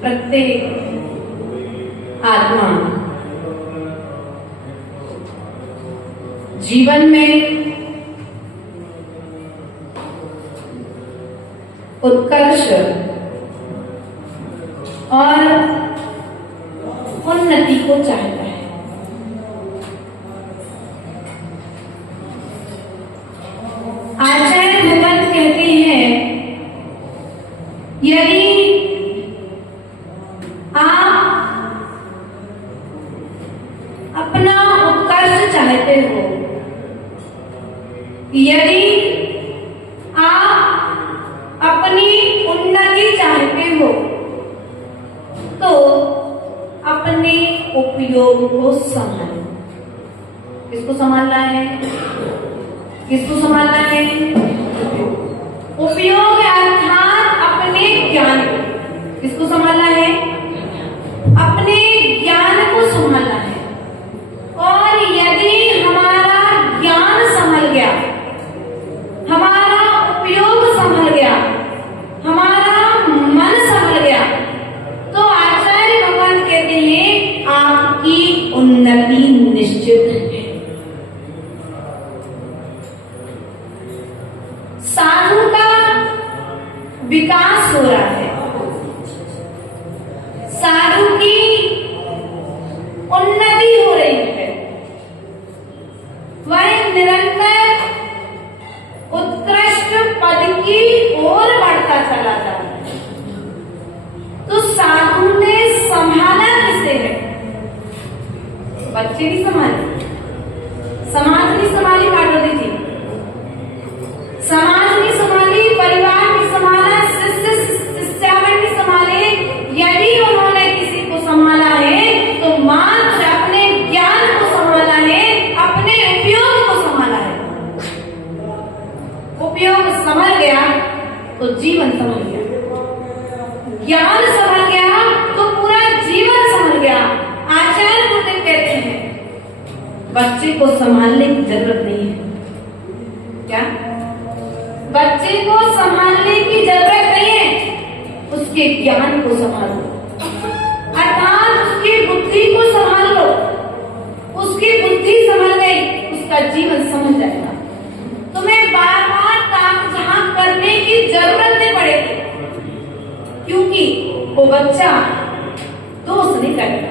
प्रत्येक आत्मा जीवन में उत्कर्ष और उन्नति को चाहता है। आचार्य भगवत कहते हैं, यदि आप अपना उत्कर्ष चाहते हो, यदि आप अपनी उन्नति चाहते हो, तो अपने उपयोग को संभालो। किसको संभालना है? किसको संभालना है? उपयोग अर्थात अपने ज्ञान को। किसको संभालना है? अपने ज्ञान को संभालना है। और यदि हमारा ज्ञान संभल गया, हमारा उपयोग संभल गया, हमारा मन संभल गया, तो आचार्य भगवान कहते हैं आपकी उन्नति बच्चे नहीं संभाले, समाज नहीं संभाली, पार्वती जी समाज नहीं संभाली, परिवार नहीं संभाला, शिष्य शिष्यागण नहीं संभाले। यदि उन्होंने किसी को संभाला है तो मात्र अपने ज्ञान को संभाला है, अपने उपयोग को संभाला है। उपयोग संभल गया तो जीवन संभल गया, ज्ञान संभल गया तो पूरा जीवन संभल गया। आचार्य गुरुदेव कहते हैं बच्चे को संभालने की जरूरत नहीं है। क्या? बच्चे को संभालने की जरूरत नहीं है, उसके ज्ञान को संभालो, अर्थात उसकी बुद्धि को संभाल लो। उसकी बुद्धि संभल गई, उसका जीवन समझ जाएगा। तुम्हें बार बार ताक झांक करने की जरूरत नहीं पड़ेगी, क्योंकि वो बच्चा दोष नहीं करेगा,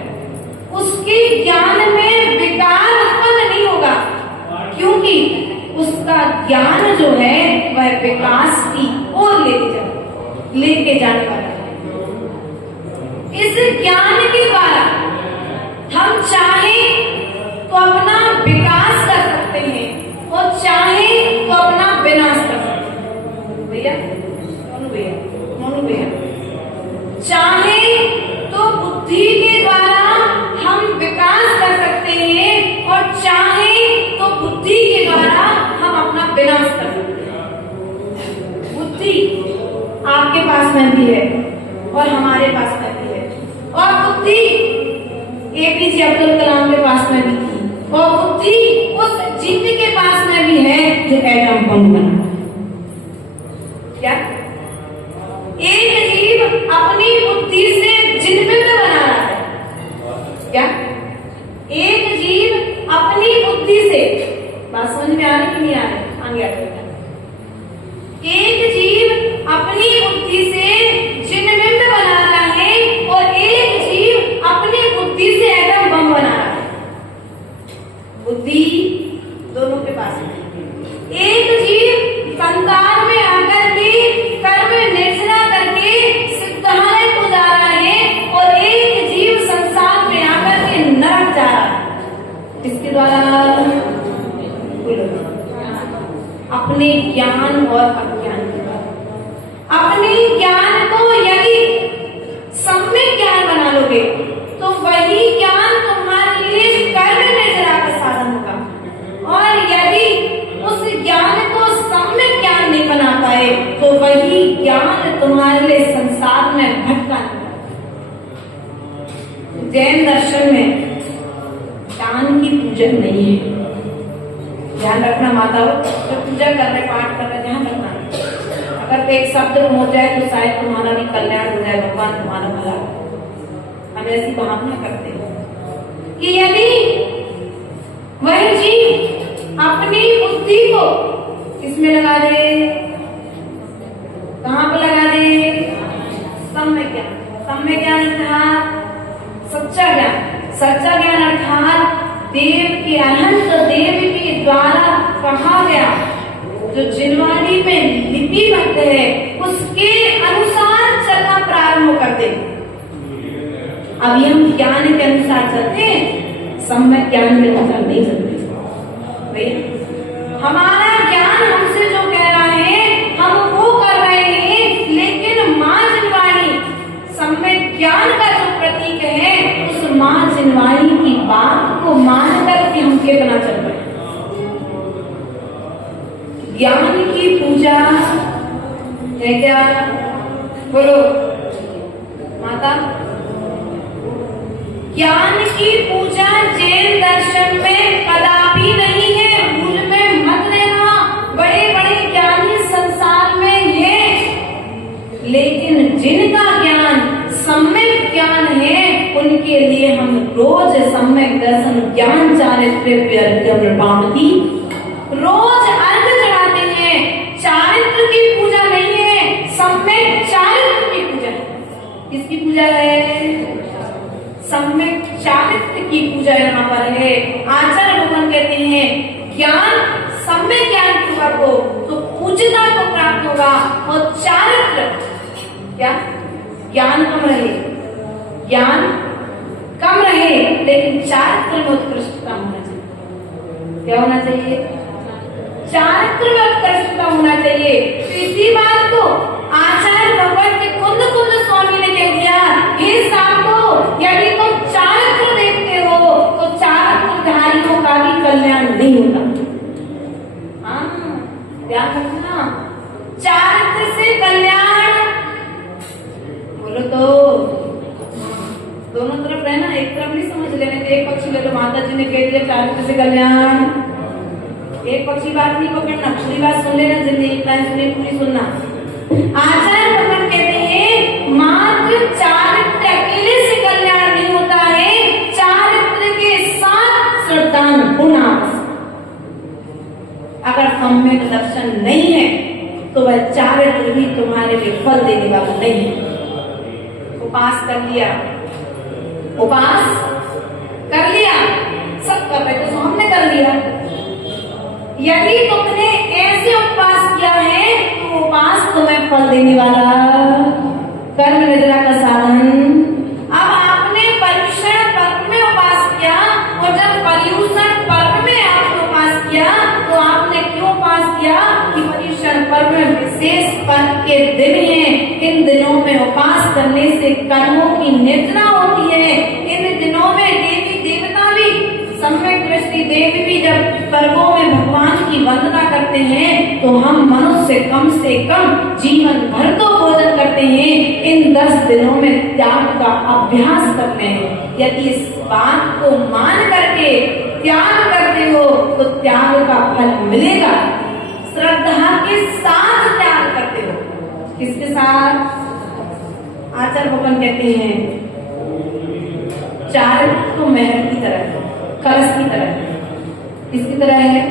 उसके ज्ञान में विकार उत्पन्न नहीं होगा, क्योंकि उसका ज्ञान जो है वह विकास की ओर लेके जाने वाला है। इस ज्ञान के द्वारा हम चाहे तो अपना विकास कर सकते हैं और चाहे तो अपना विनाश कर सकते हैं। भैया मोनू भैया, चाहे तो बुद्धि के द्वारा हम विकास कर सकते हैं और चाहे तो बुद्धि के द्वारा हम अपना विनाश कर सकते हैं। बुद्धि आपके पास में भी है और हमारे पास में भी है, और बुद्धि एपीजे अब्दुल कलाम के पास में भी थी, और बुद्धि उस जीव के पास में भी है जो एटम बम बना। क्या? एक जीव अपनी बुद्धि से जिनबिंब बना रहा है। क्या? एक जीव अपनी बुद्धि से, बात समझ में आ रही कि नहीं आ रही? आगे आगे एक जीव अपनी बुद्धि से जिनबिंब बना रहा है और एक जीव अपनी बुद्धि से एटम बम बना रहा है। बुद्धि दोनों के पास है। एक जीव संसार में आकर के कर्म निर्जना करके सिद्धालय को जा रहा है और एक जीव संसार में आकर के नरक जा रहा है। किसके द्वारा? अपने ज्ञान और अज्ञान के द्वारा। अपने ज्ञान को यदि सम्यक ज्ञान बना लोगे तो वही ज्ञान तुम्हारे लिए कर्म निर्जरा का साधन होगा, और यदि उस ज्ञान को सम्यक ज्ञान नहीं बना पाए तो वही ज्ञान तुम्हारे लिए संसार में भटका देगा। जैन दर्शन में दान की पूजन नहीं है। ध्यान रखना माताओं, जब पूजा कर रहे, पाठ कर रहे, ध्यान रखना। अगर एक शब्द हो जाए तो शायद तुम्हारा भी कल्याण हो जाए, भगवान तुम्हारा भला। हम ऐसी भावना करते हैं कि यदि वह जीव अपनी बुद्धि को किसमें लगा दे, कहां पर लगा दे? सम्यक ज्ञान। सम्यक ज्ञान अर्थात सच्चा ज्ञान। सच्चा ज्ञान अर्थात देव के अनंत देव के द्वारा कहा गया, जो जिनवाणी में लिपिबद्ध है, उसके अनुसार चलना प्रारंभ कर दे। अभी हम ज्ञान के अनुसार चलते हैं, सम्यक ज्ञान के अनुसार नहीं चलते। हमारा ज्ञान हमसे जो कह रहा है हम वो कर रहे हैं, लेकिन माँ जिनवाणी सम्यक ज्ञान का जो प्रतीक है, उस माँ जिनवाणी की बात को मानकर के हम कितना चल रहे हैं। ज्ञान की पूजा है क्या? बोलो माता। ज्ञान की पूजा जैन दर्शन में कदापि नहीं है, भूल में मत लेना। बड़े बड़े ज्ञानी संसार में है, लेकिन जिनका ज्ञान सम्यक ज्ञान है उनके लिए हम रोज सम्यक दर्शन ज्ञान चारित्र्य पावती रोज अर्घ चढ़ाते हैं। चारित्र की पूजा नहीं है, सम्यक चारित्र की पूजा। किसकी पूजा है? सम्यक चारित्र की पूजा यहाँ पर है। आचार्य भगवान कहते हैं ज्ञान सम्यक ज्ञान की होगा तो पूजता को प्राप्त होगा, और चारित्र क्या? ज्ञान कम रहे, ज्ञान कम रहे लेकिन चारित्र में उत्कृष्ट क्या होना चाहिए? चारित्र में उत्कृष्टता होना चाहिए। तो इसी बात को आचार्य भगवत के कुंद कुंद स्वामी ने कह दिया, हे साधो, यदि तुम चारित्र देखते हो तो चारित्रधारियों का भी कल्याण नहीं होता। हाँ, ध्यान रखना, चारित्र से कल्याण, बोलो तो दोनों तरफ रहना, एक तरफ नहीं समझ लेने। एक पक्षी ले लो, माता जी ने कह दिया चारित्र से कल्याण, एक पक्षी बात नहीं पकड़ना, पूरी बात सुन लेना, जिंदगी सुने पूरी सुनना। आचार्य भगवान कहते हैं मात्र चारित्र अकेले से कल्याण नहीं होता है, चारित्र के साथ श्रद्धान होना। अगर सम्यक दर्शन नहीं है तो वह चारित्र भी तुम्हारे लिए फल देने वाला नहीं है। उपास कर लिया, उपास कर लिया, सब कर रहे तो हमने कर लिया। यदि तुमने ऐसे उपवास किया है तो उपवास तुम्हें फल देने वाला कर्म निद्रा का साधन। अब आपने पर्युषण पर्व में उपवास किया, और जब पर्युषण पर्व में आपने उपवास किया तो आपने क्यों उपवास किया कि पर्युषण पर्व में विशेष पर्व के दिन है, इन दिनों में उपवास करने से कर्मों की निद्रा होती है। इन दिनों में देवी देवता भी, सम्यक दृष्टि देवी भी जब पर्वों में भगवान की वंदना करते हैं तो हम मनुष्य कम से कम जीवन भर तो भोजन करते हैं, इन 10 दिनों में त्याग का अभ्यास करते हैं। यदि इस बात को मान करके त्याग करते हो तो त्याग का फल मिलेगा। श्रद्धा के साथ त्याग करते हो, किसके साथ? आचार्य भगवान कहते हैं चारित्र तो महल की तरह है, कलश की तरह है। किसकी तरह है?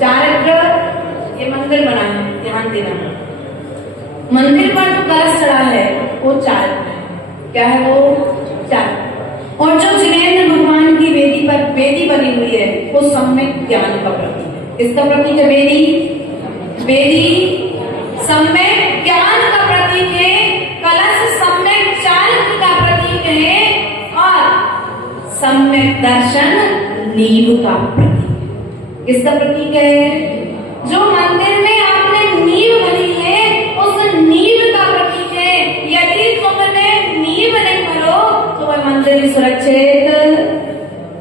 चारित्र, ये मंदिर बना है, ध्यान देना, मंदिर पर जो कलश चढ़ा है वो चारित्र है। क्या है वो? चारित्र। और जो जिनेंद्र भगवान की वेदी पर वेदी बनी हुई है वो सम्यक ज्ञान का प्रतीक है। इसका प्रतीक है वेदी, वेदी सम्यक ज्ञान का प्रतीक है, कलश सम्यक चारित्र का प्रतीक है, और सम्यक दर्शन नींव का प्रतीक है। किसका प्रतीक है? जो मंदिर में आपने नींव भरी है उस नींव का प्रतीक है। यदि तुमने नींव नहीं भरो तो वह मंदिर भी सुरक्षित।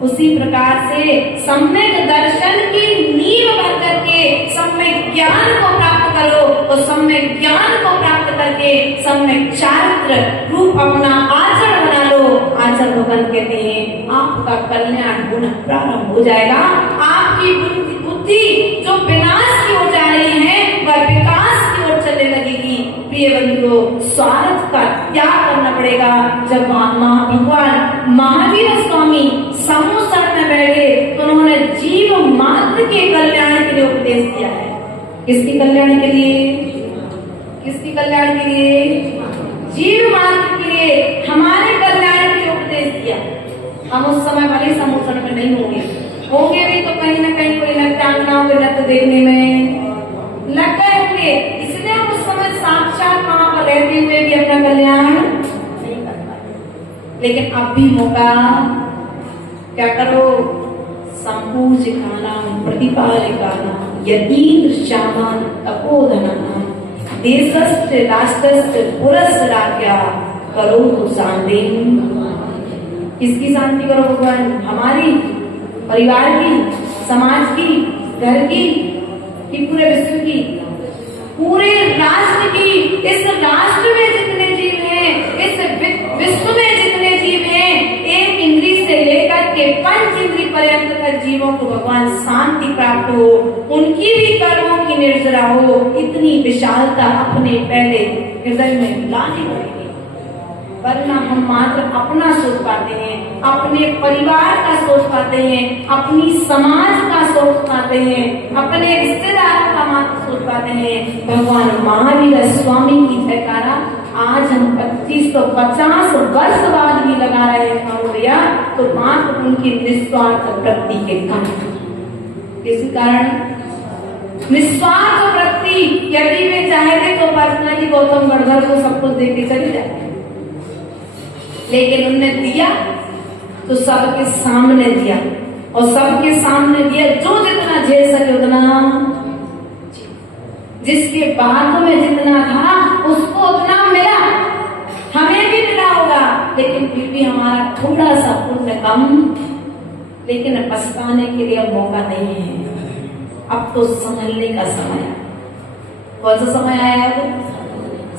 उसी प्रकार से सम्यक दर्शन की नींव भर करके सम्यक ज्ञान को प्राप्त करो, और सम्यक ज्ञान को प्राप्त करके सम्यक चारित्र रूप अपना आचरण बना लो। आचार्य भगवान कहते हैं आपका कल्याण पुनः प्रारंभ हो जाएगा। आपकी बुद्धि जो विनाश की ओर जा रही है वह विकास की ओर चलने लगेगी। प्रिय बंधुओं, स्वार्थ का त्याग करना पड़ेगा। जब भगवान महावीर स्वामी समूह में बैठे तो उन्होंने जीव मात्र के कल्याण के लिए उपदेश दिया है। किसके कल्याण के लिए? किसके कल्याण के लिए? जीव मात्र के लिए, हमारे कल्याण के लिए उपदेश दिया। हम उस समय भले समूह में नहीं होंगे, होंगे भी तो कहीं ना कहीं कोई नृत्यांगनाओं के नृत्य देखने में लग गए होंगे, इसलिए हम उस समय साक्षात वहां पर रहते हुए भी अपना कल्याण नहीं कर पाए। लेकिन अब भी मौका, क्या करो? संपूजिकानां प्रतिपालिकानां यतीन्द्रश्यामान् तपोधनानां देशस्य राष्ट्रस्य पुरस्सराज्ञा करो तो शांति। किसकी शांति करो भगवान? हमारी, परिवार की, समाज की, घर की, कि पूरे विश्व की? पूरे राष्ट्र की। इस राष्ट्र में जितने जीव हैं, इस विश्व में जितने जीव हैं, एक इंद्री से लेकर के 5 इंद्री पर्यंत तक जीवों को भगवान शांति प्राप्त हो, उनकी भी कर्मों की निर्जरा हो, इतनी विशालता अपने पहले हृदय में लानी पड़ेगी। वरना हम मात्र अपना सोच पाते हैं, अपने परिवार का सोच पाते हैं, अपनी समाज का सोच पाते हैं, अपने रिश्तेदारों का मात्र सोच पाते हैं। भगवान महावीर स्वामी की जयकारा आज हम 2550 वर्ष बाद भी लगा रहे हैं भैया, तो मात्र उनकी निस्वार्थ वृत्ति के कारण। किस कारण? निस्वार्थ वृत्ति। यदि वे चाहते तो पर्सनली गौतम गढ़धर को सब कुछ देके चले जाते, लेकिन उन्होंने दिया तो सबके सामने दिया, और सबके सामने दिया, जो जितना झेल सके उतना, जिसके बातों में जितना था उसको उतना मिला। हमें भी मिला होगा, लेकिन फिर भी हमारा थोड़ा सा पुण्य कम, लेकिन पछताने के लिए मौका नहीं है। अब तो संभलने का समय है। कौन सा समय आया है?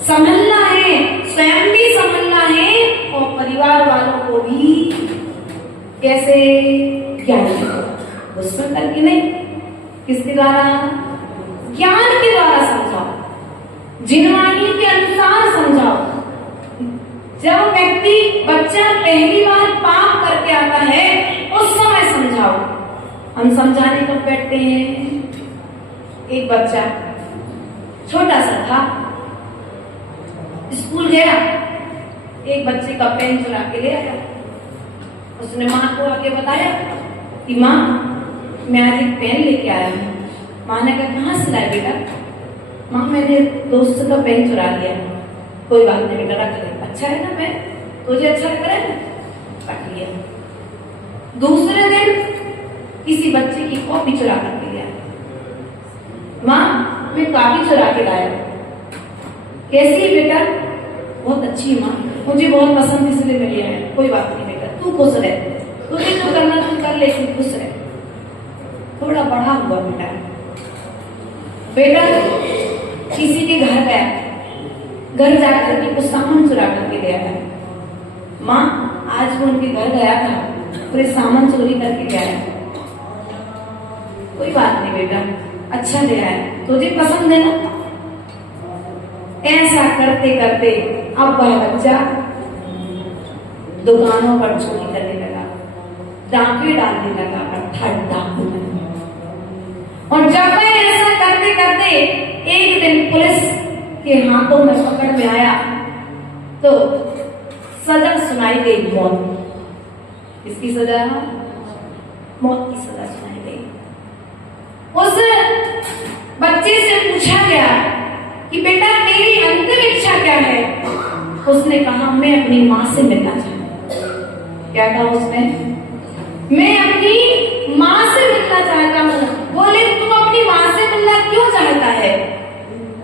संभलना है, स्वयं भी संभलना है और परिवार वालों को भी कैसे ज्ञान गुस्सा करके नहीं, किसके द्वारा? ज्ञान के द्वारा समझाओ, जिनवाणी के अनुसार समझाओ। जब व्यक्ति बच्चा पहली बार पाप करके आता है उस समय समझाओ। हम समझाने कब बैठते हैं? एक बच्चा छोटा सा था, स्कूल गया, एक बच्चे का पेन चुरा के ले आया। उसने माँ को आके बताया कि माँ मैं आज एक पेन लेके आया हूँ। माँ ने कहा कहाँ से लाए बेटा? माँ मैंने दोस्त का पेन चुरा लिया। कोई बात नहीं बेटा, रख ले। अच्छा है ना पेन? तुझे अच्छा लग रहा है ना? रख लिया। दूसरे दिन किसी बच्चे की कॉपी चुरा करके गया। माँ मैं कॉपी चुरा के लाया। कैसी है बेटा? बहुत अच्छी है माँ, मुझे बहुत पसंद इसलिए मैं लिया है। कोई बात नहीं बेटा, तू खुश रह, तुझे जो करना तू कर ले, तू खुश रह। थोड़ा बड़ा हुआ बेटा, बेटा किसी के घर गया, घर जाकर के कुछ सामान चुरा करके ले आया। माँ आज वो उनके घर गया था, पूरे सामान चोरी करके गया है। कोई बात नहीं बेटा, अच्छा ले आया, तुझे पसंद है ना? ऐसा करते करते अब वह बच्चा दुकानों पर चोरी करने लगा, डाके डालने लगा, अर्थात डाकू बनने। और जब मैं ऐसा करते करते एक दिन पुलिस के हाथों में पकड़ में आया तो सजा सुनाई गई, मौत। इसकी सजा? मौत की सजा सुनाई गई। उस बच्चे से पूछा गया कि बेटा तेरी अंतिम इच्छा क्या है? उसने कहा मैं अपनी माँ से मिलना चाहता हूँ। क्या कहा उसने? मैं अपनी माँ से मिलना चाहता हूँ। बोले तू अपनी माँ से मिलना क्यों चाहता है?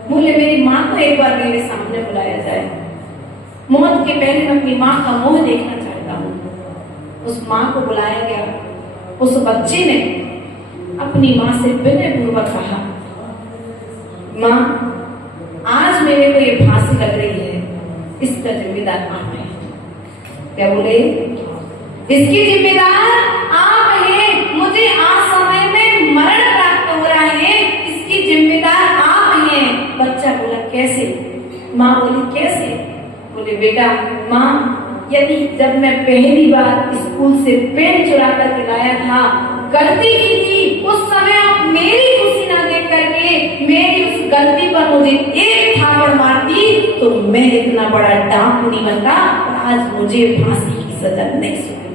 बोले मेरी माँ को एक बार मेरे सामने बुलाया जाए, मौत के पहले मैं अपनी माँ का मुंह देखना चाहता हूँ। उस माँ को बुलाया गया। उस बच्चे ने अपनी माँ से विनय पूर्वक कहा, माँ आज मेरे को ये फांसी लग रही है, इसका जिम्मेदार आप हैं। क्या बोले? इसकी जिम्मेदार आप हैं। मुझे आज समय में मरण प्राप्त हो रहा है, इसकी जिम्मेदार आप हैं। बच्चा बोला कैसे? माँ बोली कैसे? बोले बेटा माँ यदि जब मैं पहली बार स्कूल से पेन चुरा करके लाया था, गलती की थी, उस समय आप मेरी खुशी ना देख करके मेरी उस गलती पर मुझे एक थापड़ मारती तो मैं इतना बड़ा डाकू नहीं बनता और आज मुझे फांसी की सजा नहीं सुनी।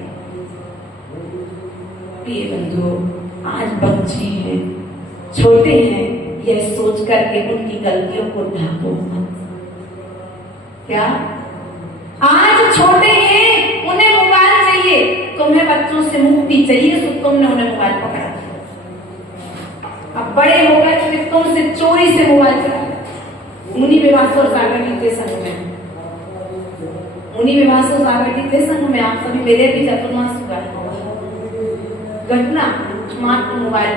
प्रिय बंधुओं, आज बच्चे हैं, छोटे हैं, यह सोच करके उनकी गलतियों को ढांको मत। क्या आज छोटे हैं, उन्हें मोबाइल चाहिए, तुम्हें बच्चों से मुक्ति चाहिए तो तुमने उन्हें मोबाइल पकड़ा दिया। अब बड़े हो गए तो तुमसे चोरी से मोबाइल चला। मुनि विभासुर सागर की संघ में, मुनि विभासुर सागर की संघ में आप सभी मेरे भी चतुर्मास घटना मात्र मोबाइल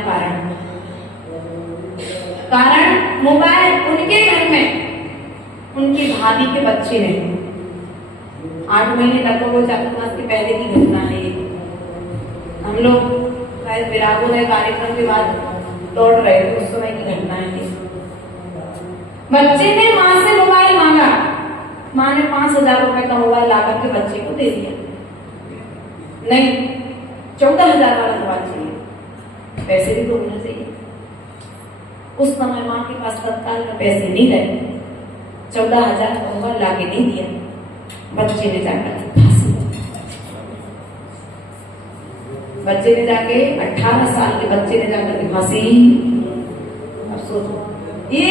कारण मोबाइल उनके घर में उनकी भाभी के बच्चे ने 8 महीने लगभग चतुर्मास के पहले की घटना है। हम लोग विरागोदय कार्यक्रम के बाद लौट रहे थे, उस समय की घटना है। बच्चे ने माँ से मोबाइल मांगा, माँ ने 5,000 रुपए का मोबाइल ला करके बच्चे को दे दिया। नहीं, 14,000 वाला मोबाइल चाहिए, पैसे भी तो होना चाहिए। उस समय माँ के पास तत्काल में पैसे नहीं रहे, 14,000 का मोबाइल लाके नहीं दिया। बच्चे ने जाकर फांसी, बच्चे ने जाके 18 साल के बच्चे ने जाकर फांसी। अब सोचो, ये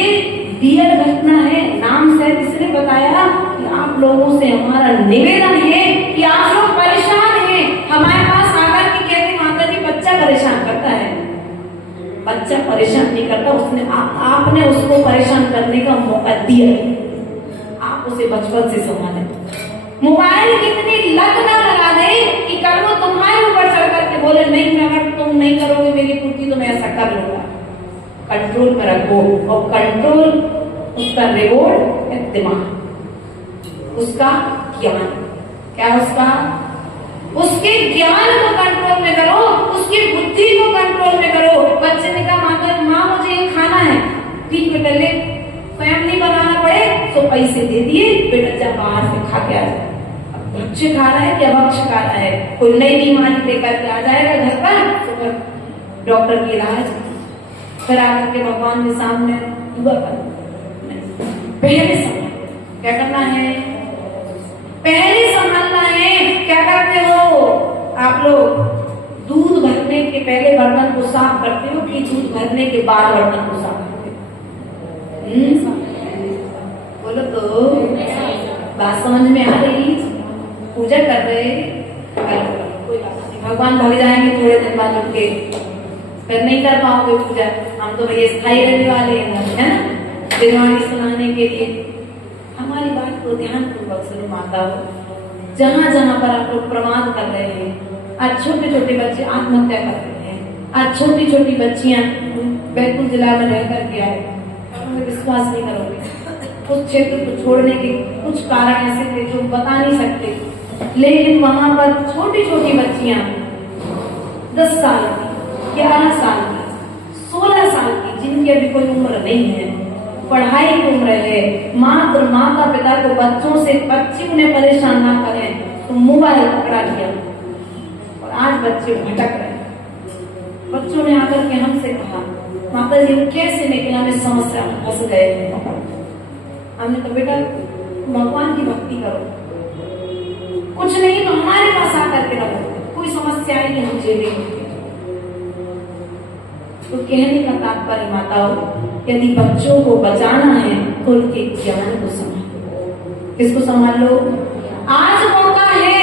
रियल घटना है, नाम से इसने बताया कि आप लोगों से हमारा निवेदन है कि आप लोग परेशान हैं, हमारे पास आकर के कहते माता जी बच्चा बच्चा परेशान नहीं करता, उसने आपने उसको परेशान करने का मौका दिया। आप उसे बचपन से संभालें। मोबाइल कितनी लत ना लगा दे कि कल वो तुम्हारे ऊपर चढ़ करके बोले नहीं, अगर तुम नहीं करोगे मेरी पूर्ति तो मैं ऐसा कर लूंगा। कंट्रोल में रखो, और कंट्रोल उसका रिवॉर्ड है दिमाग, उसका ज्ञान। क्या उसका? उसके ज्ञान को कंट्रोल में करो, उसकी बुद्धि को कंट्रोल में करो। बच्चे ने कहा माँ मुझे ये खाना है, ठीक बेटा ले, स्वयं नहीं बनाना पड़े तो पैसे दे दिए, बेटा जा बाहर से खा के आ जाए। अब भक्ष्य खा रहा है क्या भक्ष्य खा रहा है? कोई नई बीमारी लेकर के आ जाएगा घर पर तो फिर डॉक्टर की इलाज, फिर आकर के भगवान के सामने दुआ करना। पहले संभाल, क्या करना है? पहले संभालना है। क्या करते हो आप लोग? दूध भरने के पहले बर्तन को साफ करते हो कि दूध भरने के बाद बर्तन को साफ करते हो? बोलो तो, बात समझ में आ रही? पूजा कर रहे, कोई बात नहीं, भगवान भाग जाएंगे थोड़े दिन बाद उठ के, फिर नहीं कर पाओगे पूजा। हम तो भैया स्थायी रहने वाले हैं, है ना, दिनवाणी सुनाने के लिए। हमारी बात को ध्यान पूर्वक सुनो माता हो। जहां जहां पर आप लोग प्रमाद कर रहे हैं, आज छोटे छोटे बच्चे आत्महत्या कर रहे हैं, आज छोटी छोटी बच्चियां बैतूल जिला में रह करके आए, विश्वास नहीं करोगे, उस क्षेत्र को छोड़ने के कुछ कारण ऐसे थे जो बता नहीं सकते, लेकिन वहां पर छोटी छोटी बच्चियां 10 साल की, 11 साल की, 16 साल की, जिनकी अभी कोई उम्र नहीं है, पढ़ाई की उम्र है, मात्र माता पिता को बच्चों से बच्चे उन्हें परेशान ना करें तो मोबाइल पकड़ा दिया, और आज बच्चे भटक रहे हैं। बच्चों ने आकर के हमसे कहा माता जी कैसे, लेकिन हमें समस्या में फंस गए। हमने कहा बेटा भगवान की भक्ति करो, कुछ नहीं तो हमारे पास आकर के रहो, कोई समस्या ही नहीं मुझे नहीं। तो कहने का तात्पर्य माता हो, यदि बच्चों को बचाना है तो उनके ज्ञान को संभालो। किसको संभाल लो? आज मौका है,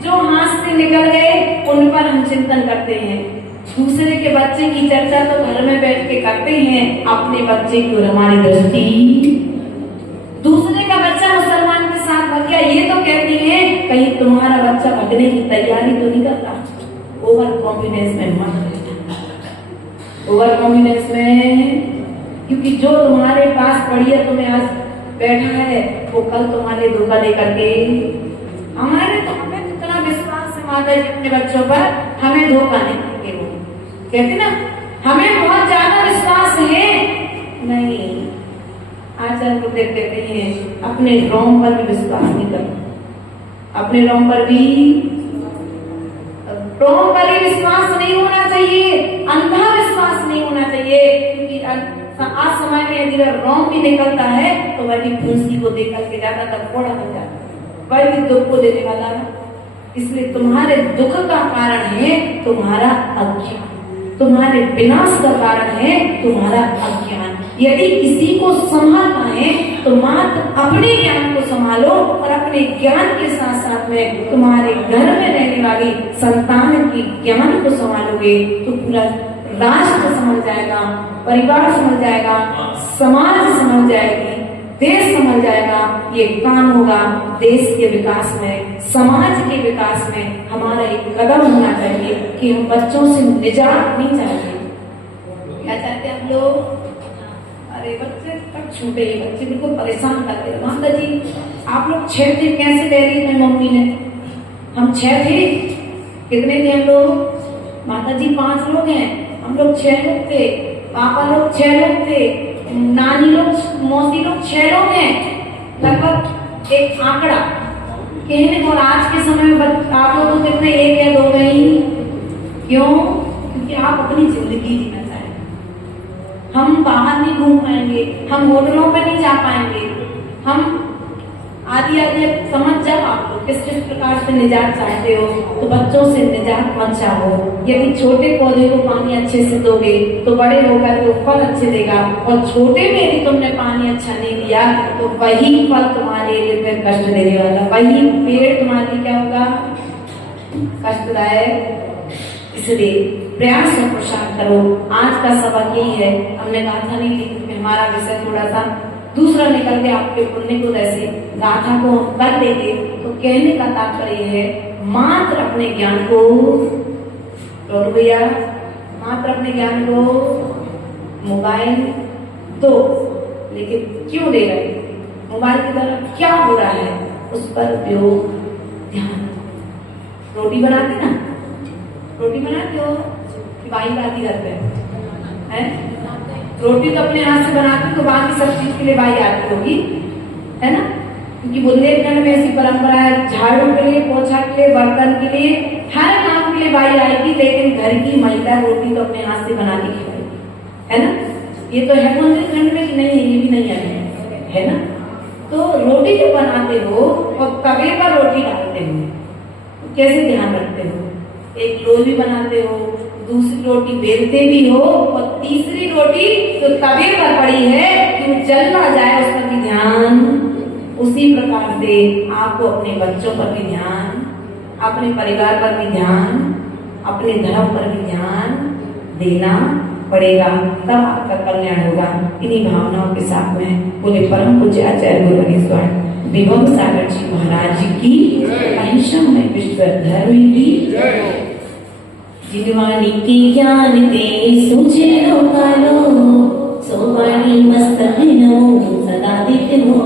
जो हाथ से निकल गए उन पर हम चिंतन करते हैं। दूसरे के बच्चे की चर्चा तो घर में बैठ के करते हैं, अपने बच्चे की ओर हमारी दृष्टि। दूसरे का बच्चा मुसलमान के साथ भग गया, ये तो कहती है कहीं तुम्हारा बच्चा भगने की तैयारी तो नहीं करता। ओवर कॉन्फिडेंस में मत रहना, ओवर कॉन्फिडेंस में, क्योंकि जो तुम्हारे पास पढ़िए तुम्हें आज बैठा है वो कल तुम्हारे धोखा लेकर के, हमें इतना विश्वास है माता जी अपने बच्चों पर, हमें धोखा नहीं देंगे। वो कहते ना हमें बहुत ज्यादा विश्वास है, नहीं, आचार्य गुरुदेव कहते हैं अपने रोम पर भी विश्वास नहीं करना, अपने रोम पर भी विश्वास नहीं होना चाहिए, अंधा विश्वास नहीं होना चाहिए, क्योंकि आज समय में यदि रोम भी निकलता है तो वह भी फुंसी को देख करके जाता तब फोड़ा बन जाता, वह भी दुख को देने वाला है। इसलिए तुम्हारे दुख का कारण है तुम्हारा अज्ञान, तुम्हारे विनाश का कारण है तुम्हारा अज्ञान। यदि किसी को संभालना है तो मात्र अपने ज्ञान को संभालो, और अपने ज्ञान के साथ साथ में तुम्हारे घर में रहने वाली संतान की ज्ञान को संभालोगे तो पूरा राष्ट्र समझ जाएगा, परिवार समझ जाएगा, समाज समझ जाएगी, देश समझ जाएगा। ये काम होगा देश के विकास में, समाज के विकास में हमारा एक कदम होना चाहिए कि हम बच्चों से निजात नहीं चाहते। क्या चाहते हम लोग? अरे बच्चे तक छूटे, बच्चे बिल्कुल परेशान करते हैं। माता जी आप लोग 6 थे, कैसे ले रही थी मम्मी ने? हम 6 थे। कितने थे हम लोग? माता जी 5 लोग हैं, हम लोग 6 लोग थे, पापा लोग 6 लोग थे, नानी लोग, मौसी लोग 6 लोग हैं, लगभग एक आंकड़ा कहने। और आज के समय में आप लोग तो कितने, 1 या 2 में ही। क्यों? क्योंकि आप अपनी जिंदगी जीना चाहें। हम बाहर नहीं घूम पाएंगे, हम होटलों पे नहीं जा पाएंगे, हम आदि समझ जाओ आप लोग किस किस प्रकार से निजात चाहते हो, तो बच्चों से निजात मत चाहो। यदि छोटे पौधे को पानी अच्छे से दोगे तो बड़े होकर के फल अच्छे देगा, और छोटे में यदि तुमने पानी अच्छा नहीं दिया तो वही फल तुम्हारे लिए फिर कष्ट देने वाला, वही पेड़ तुम्हारे लिए क्या होगा? कष्टदायक। इसलिए प्रयास और प्रसार करो। आज का सबक यही है। हमने गाथा नहीं लिखी क्योंकि हमारा विषय थोड़ा सा दूसरा निकल के आपके पुण्य को जैसे गाथा को कर लेंगे। तो कहने का तात्पर्य है मात्र अपने ज्ञान को भैया, मात्र अपने ज्ञान को मोबाइल दो, लेकिन क्यों दे रहे, मोबाइल की तरफ क्या हो रहा है उस पर उपयोग ध्यान। रोटी बनाते ना, रोटी बनाते हो कि बाई आती रहते हैं? रोटी तो अपने हाथ से बनाते तो बाकी सब चीज के लिए बाई आती होगी, है ना? क्योंकि बुंदेलखंड में ऐसी परंपरा है, झाड़ू के लिए, पोछा के लिए, बर्तन के लिए, हर काम के लिए बाई आएगी, लेकिन घर की महिला रोटी तो अपने हाथ से बना के खिलाएगी, है ना? ये तो है बुंदेलखंड में कि नहीं है? ये भी नहीं है ना? तो रोटी जो बनाते हो और तवे पर रोटी डालते हो, तो कैसे ध्यान रखते हो? एक लोई बनाते हो, दूसरी रोटी बेलते भी हो, और तीसरी रोटी तो तवे पर पड़ी है कि वो जल ना जाए उसका भी ध्यान। उसी प्रकार से आपको अपने बच्चों पर भी ध्यान, अपने परिवार पर भी ध्यान, अपने धर्म पर भी ध्यान देना पड़ेगा, तब आपका कल्याण होगा। इन्हीं भावनाओं के साथ में बोले परम पूज्य आचार्य गुरुवरेश्वर विभव सागर जी महाराज की अहिंसा में विश्व धर्म की जिनवाणी की ज्ञान दे सूझे लो सोवाणी मस्त है नो सदा दित हो